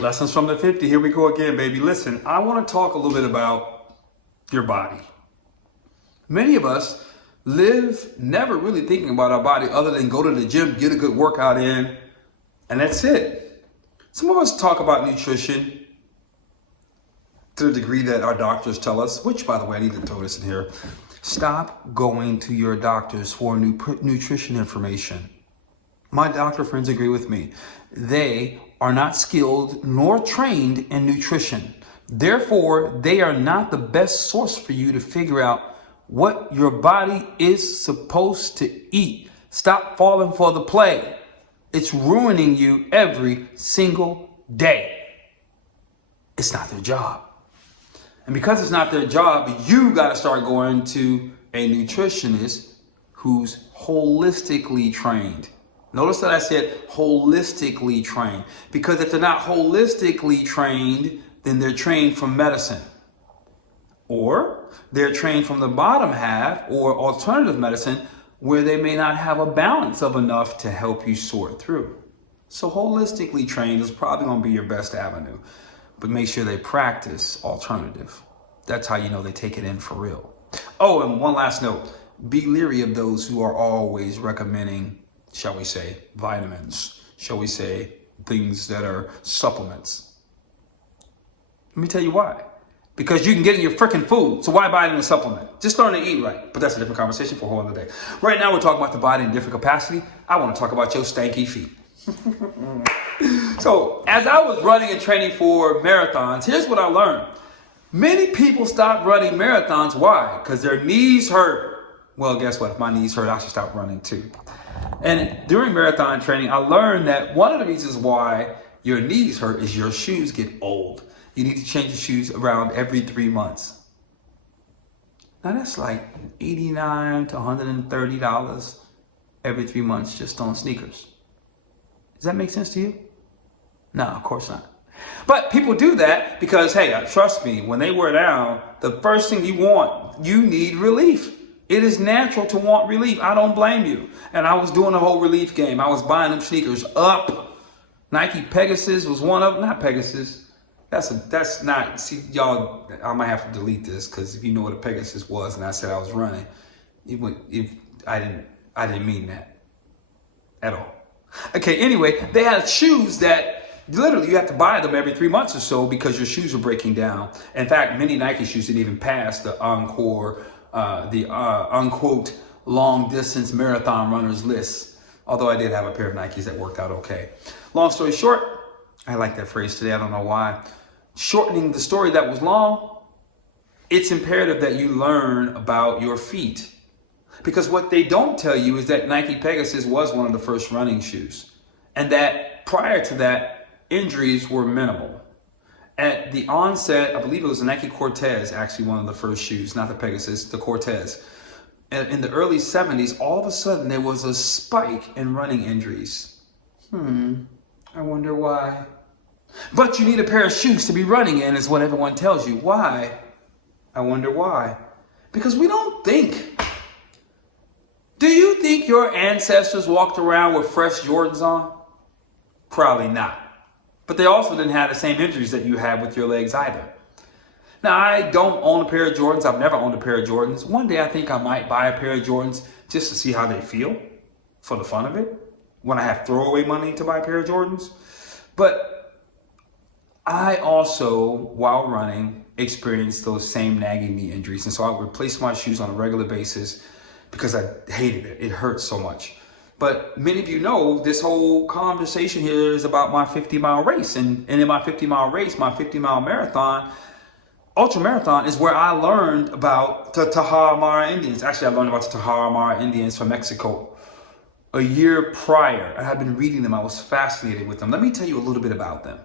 Lessons from the 50. Here we go again, baby. Listen, I want to talk a little bit about your body. Many of us live never really thinking about our body other than go to the gym, get a good workout in, and that's it. Some of us talk about nutrition to the degree that our doctors tell us, which, by the way, I need to throw this in here. Stop going to your doctors for nutrition information. My doctor friends agree with me. They are not skilled nor trained in nutrition. Therefore, they are not the best source for you to figure out what your body is supposed to eat. Stop falling for the play. It's ruining you every single day. It's not their job. And because it's not their job, you got to start going to a nutritionist who's holistically trained. Notice that I said holistically trained, because if they're not holistically trained, then they're trained from medicine, or they're trained from the bottom half or alternative medicine, where they may not have a balance of enough to help you sort through. So holistically trained is probably going to be your best avenue, but make sure they practice alternative. That's how you know they take it in for real. Oh, and one last note, be leery of those who are always recommending, shall we say, vitamins, shall we say, things that are supplements. Let me tell you why. Because you can get it in your freaking food, so why buy it in a supplement? Just learn to eat right. But that's a different conversation for a whole other day. Right now we're talking about the body in different capacity. I want to talk about your stanky feet. So as I was running and training for marathons, here's what I learned. Many people stop running marathons. Why? Because their knees hurt. Well, guess what? If my knees hurt, I should stop running too. And during marathon training, I learned that one of the reasons why your knees hurt is your shoes get old. You need to change your shoes around every 3 months. Now that's like $89 to $130 every 3 months just on sneakers. Does that make sense to you? No, of course not. But people do that because, hey, trust me, when they wear down, the first thing you need relief. It is natural to want relief. I don't blame you. And I was doing the whole relief game. I was buying them sneakers up. Nike Pegasus was one of them. Not Pegasus. That's not, see, y'all, I might have to delete this, because if you know what a Pegasus was and I said I was running, I didn't mean that at all. Okay, anyway, they had shoes that literally you have to buy them every 3 months or so because your shoes are breaking down. In fact, many Nike shoes didn't even pass the unquote long distance marathon runners list. Although I did have a pair of Nikes that worked out okay. Long story short, I like that phrase today. I don't know why. Shortening the story that was long, it's imperative that you learn about your feet. Because what they don't tell you is that Nike Pegasus was one of the first running shoes. And that prior to that, injuries were minimal. At the onset, I believe it was the Nike Cortez, actually one of the first shoes, not the Pegasus, the Cortez. In the early 70s, all of a sudden there was a spike in running injuries. I wonder why. But you need a pair of shoes to be running in, is what everyone tells you. Why? I wonder why. Because we don't think. Do you think your ancestors walked around with fresh Jordans on? Probably not. But they also didn't have the same injuries that you have with your legs either. Now, I don't own a pair of Jordans. I've never owned a pair of Jordans. One day I think I might buy a pair of Jordans just to see how they feel, for the fun of it, when I have throwaway money to buy a pair of Jordans. But I also, while running, experienced those same nagging knee injuries. And so I would replace my shoes on a regular basis because I hated it. It hurt so much. But many of you know this whole conversation here is about my 50-mile race. And in my 50-mile race, my 50-mile marathon, ultra marathon, is where I learned about the Tarahumara Indians. Actually, I learned about the Tarahumara Indians from Mexico a year prior. I had been reading them. I was fascinated with them. Let me tell you a little bit about them.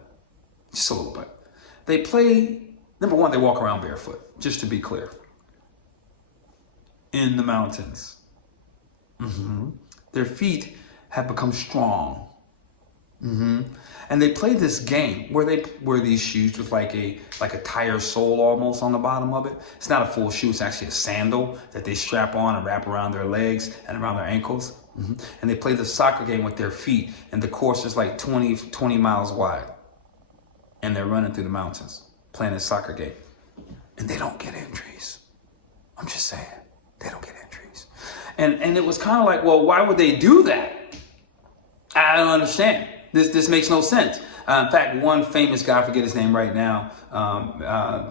Just a little bit. They play, number one, they walk around barefoot, just to be clear, in the mountains. Their feet have become strong. And they play this game where they wear these shoes with like a tire sole almost on the bottom of it. It's not a full shoe, it's actually a sandal that they strap on and wrap around their legs and around their ankles. And they play the soccer game with their feet, and the course is like 20 miles wide. and they're running through the mountains, playing a soccer game, and they don't get injuries. I'm just saying, they don't get injuries. And it was kind of like, well, why would they do that? I don't understand. This makes no sense. In fact, one famous guy, I forget his name right now,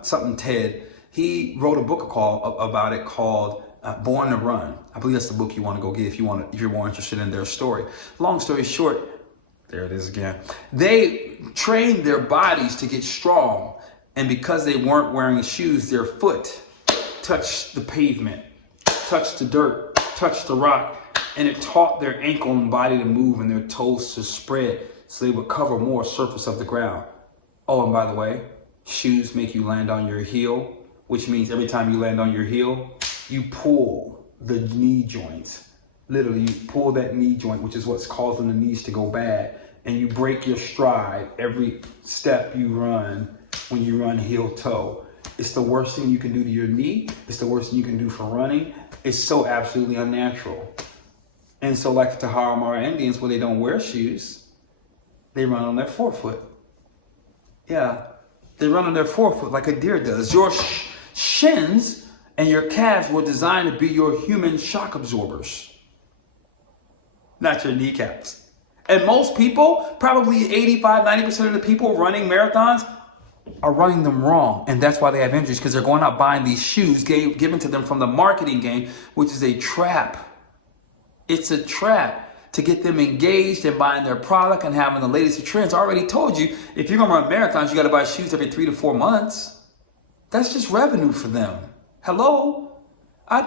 something Ted, he wrote a book about it called Born to Run. I believe that's the book you want to go get if you're more interested in their story. Long story short, there it is again. They trained their bodies to get strong, and because they weren't wearing shoes, their foot touched the pavement, touched the dirt, touched the rock, and it taught their ankle and body to move and their toes to spread so they would cover more surface of the ground. Oh, and by the way, shoes make you land on your heel, which means every time you land on your heel, you pull the knee joints. Literally, you pull that knee joint, which is what's causing the knees to go bad, and you break your stride every step you run when you run heel toe. It's the worst thing you can do to your knee. It's the worst thing you can do for running. It's so absolutely unnatural. And so like the Tarahumara Indians, where they don't wear shoes, they run on their forefoot. Yeah, they run on their forefoot like a deer does. Your shins and your calves were designed to be your human shock absorbers, not your kneecaps. And most people, probably 85, 90% of the people running marathons are running them wrong. And that's why they have injuries, because they're going out buying these shoes given to them from the marketing game, which is a trap. It's a trap to get them engaged in buying their product and having the latest trends. I already told you, if you're going to run marathons, you got to buy shoes every 3 to 4 months. That's just revenue for them. Hello?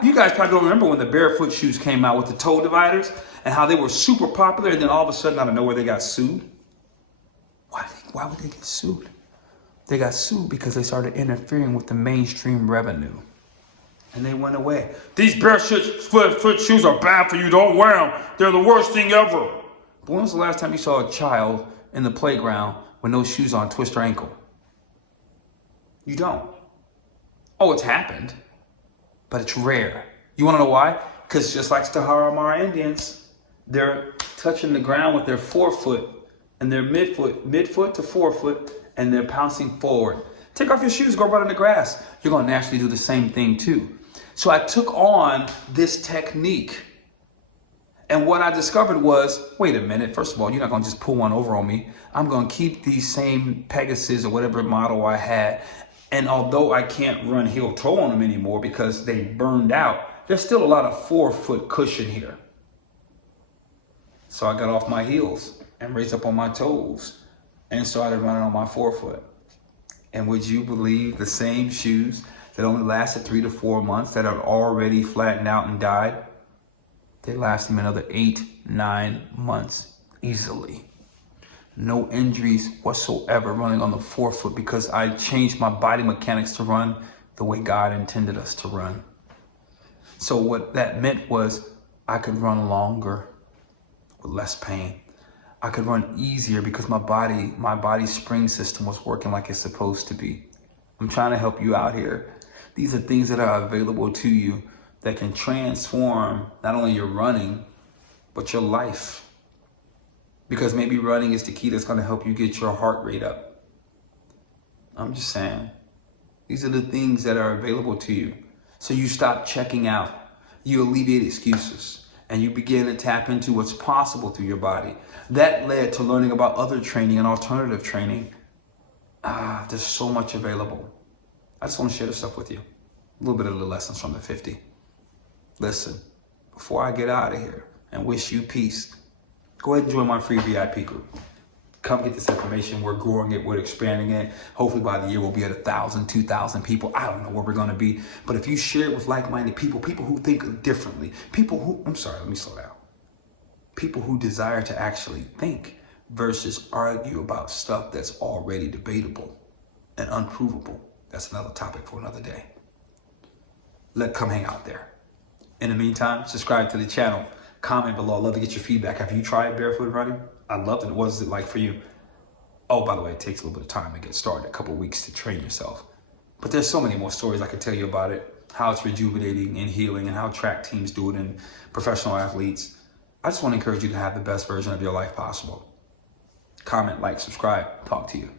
You guys probably don't remember when the barefoot shoes came out with the toe dividers and how they were super popular, and then all of a sudden out of nowhere they got sued. Why would they get sued? They got sued because they started interfering with the mainstream revenue. And they went away. These barefoot shoes are bad for you. Don't wear them. They're the worst thing ever. But when was the last time you saw a child in the playground with no shoes on twist their ankle? You don't. Oh, it's happened, but it's rare. You want to know why? Because just like the Tarahumara Indians, they're touching the ground with their forefoot and their midfoot to forefoot, and they're pouncing forward. Take off your shoes, go run in the grass. You're going to naturally do the same thing too. So I took on this technique, and what I discovered was, wait a minute, first of all, you're not going to just pull one over on me. I'm going to keep these same Pegasus or whatever model I had, and although I can't run heel toe on them anymore because they burned out, there's still a lot of forefoot cushion here. So I got off my heels and raised up on my toes and started running on my forefoot. And would you believe the same shoes that only lasted 3 to 4 months, that are already flattened out and died, they last them another 8, 9 months easily. No injuries whatsoever running on the forefoot, because I changed my body mechanics to run the way God intended us to run. So what that meant was I could run longer with less pain. I could run easier because my body's spring system was working like it's supposed to be. I'm trying to help you out here. These are things that are available to you that can transform not only your running, but your life. Because maybe running is the key that's going to help you get your heart rate up. I'm just saying. These are the things that are available to you. So you stop checking out. You alleviate excuses. And you begin to tap into what's possible through your body. That led to learning about other training and alternative training. There's so much available. I just want to share this stuff with you. A little bit of the lessons from the 50. Listen, before I get out of here and wish you peace, go ahead and join my free VIP group. Come get this information. We're growing it. We're expanding it. Hopefully by the year, we'll be at 1,000, 2,000 people. I don't know where we're going to be. But if you share it with like-minded people, people who think differently, people who, let me slow down. People who desire to actually think versus argue about stuff that's already debatable and unprovable. That's another topic for another day. Come hang out there. In the meantime, subscribe to the channel. Comment below. I'd love to get your feedback. Have you tried barefoot running? I loved it. What is it like for you? Oh, by the way, it takes a little bit of time to get started, a couple of weeks to train yourself. But there's so many more stories I could tell you about it, how it's rejuvenating and healing, and how track teams do it and professional athletes. I just want to encourage you to have the best version of your life possible. Comment, like, subscribe. Talk to you.